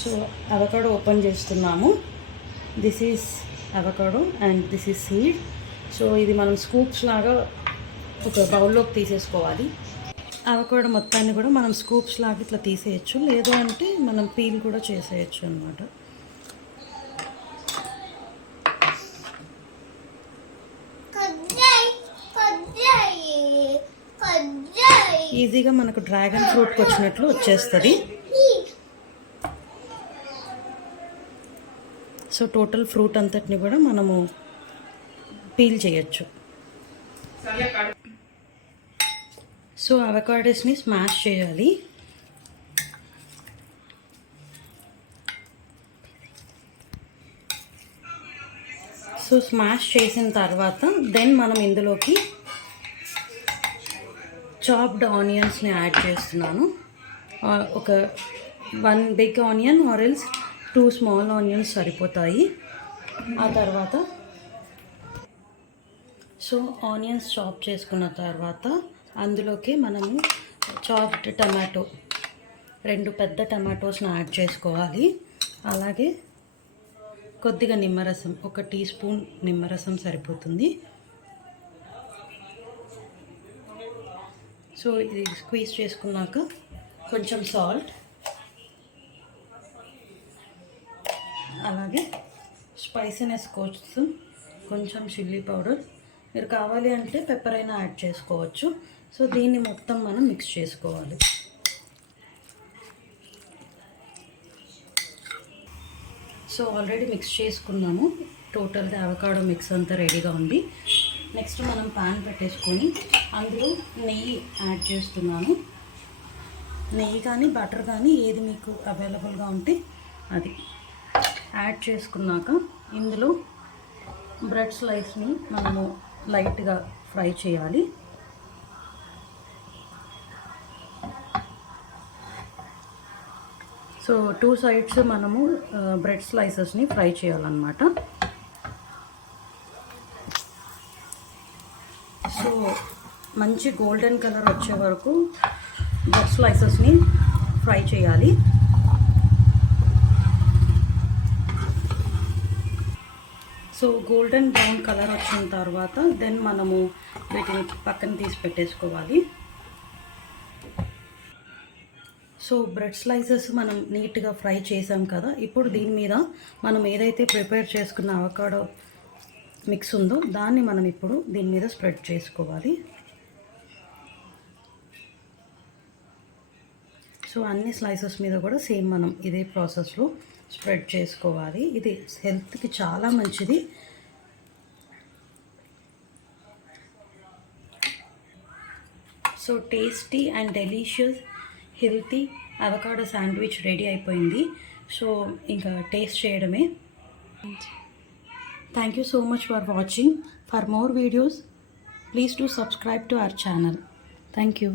So avocado open చేస్తున్నాము. This is avocado and this is seed. So ఇది మనం scoops లాగా ఒక బౌల్లోకి తీసేసుకోవాలి. అవకాడో మొత్తాన్ని కూడా మనం స్కూప్స్ లాగా ఇట్లా తీసేయచ్చు, లేదు అంటే మనం పీల్ కూడా చేసేయచ్చు అనమాట. ఈజీగా మనకు డ్రాగన్ ఫ్రూట్కి వచ్చినట్లు వచ్చేస్తుంది. సో టోటల్ ఫ్రూట్ అంతటిని కూడా మనము పీల్ చేయొచ్చు. సో అవకాడోస్ని స్మాష్ చేయాలి. సో స్మాష్ చేసిన తర్వాత దెన్ మనం ఇందులోకి చాప్డ్ ఆనియన్స్ని యాడ్ చేస్తున్నాను. ఒక 1 big onion or else 2 small onions సరిపోతాయి. ఆ తర్వాత సో ఆనియన్స్ చాప్ చేసుకున్న తర్వాత అందులోకి మనము చాప్డ్ టమాటో 2 పెద్ద టమాటోస్ని యాడ్ చేసుకోవాలి. అలాగే కొద్దిగా నిమ్మరసం, 1 టీ స్పూన్ నిమ్మరసం సరిపోతుంది. సో ఇది స్క్వీజ్ చేసుకున్నాక కొంచెం సాల్ట్, అలాగే స్పైసీనెస్ కోసం కొంచెం చిల్లీ పౌడర్, మీరు కావాలి అంటే పెప్పర్ అయినా యాడ్ చేసుకోవచ్చు. సో దీన్ని మొత్తం మనం మిక్స్ చేసుకోవాలి. సో ఆల్రెడీ మిక్స్ చేసుకున్నాము. టోటల్గా అవకాడో మిక్స్ అంతా రెడీగా ఉంది. నెక్స్ట్ మనం పాన్ పెట్టేసుకొని అందులో నెయ్యి యాడ్ చేస్తున్నాను. నెయ్యి కానీ బటర్ కానీ ఏది మీకు అవైలబుల్గా ఉంటే అది యాడ్ చేసుకున్నాక ఇందులో బ్రెడ్ స్లైస్ని మనము లైట్గా ఫ్రై చేయాలి. సో 2 సైడ్స్ మనము బ్రెడ్ స్లైసెస్ని ఫ్రై చేయాలన్నమాట. సో మంచి గోల్డెన్ కలర్ వచ్చే వరకు బ్రెడ్ స్లైసెస్ని ఫ్రై చేయాలి. సో గోల్డెన్ బ్రౌన్ కలర్ వచ్చిన తర్వాత దెన్ మనము వీటిని పక్కన తీసి పెట్టేసుకోవాలి. సో బ్రెడ్ స్లైసెస్ మనం నీట్గా ఫ్రై చేసాం కదా, ఇప్పుడు దీని మీద మనం ఏదైతే ప్రిపేర్ చేసుకున్న అవకాడో మిక్స్ ఉందో దాన్ని మనం ఇప్పుడు దీని మీద స్ప్రెడ్ చేసుకోవాలి. సో అన్ని స్లైసెస్ మీద కూడా సేమ్ మనం ఇదే ప్రాసెస్లో స్ప్రెడ్ చేసుకోవాలి. ఇది హెల్త్కి చాలా మంచిది. So tasty and delicious healthy avocado sandwich ready అయిపోయింది. సో ఇంకా టేస్ట్ చేయడమే. Thank you so much for watching. For more videos, please do subscribe to our channel. Thank you.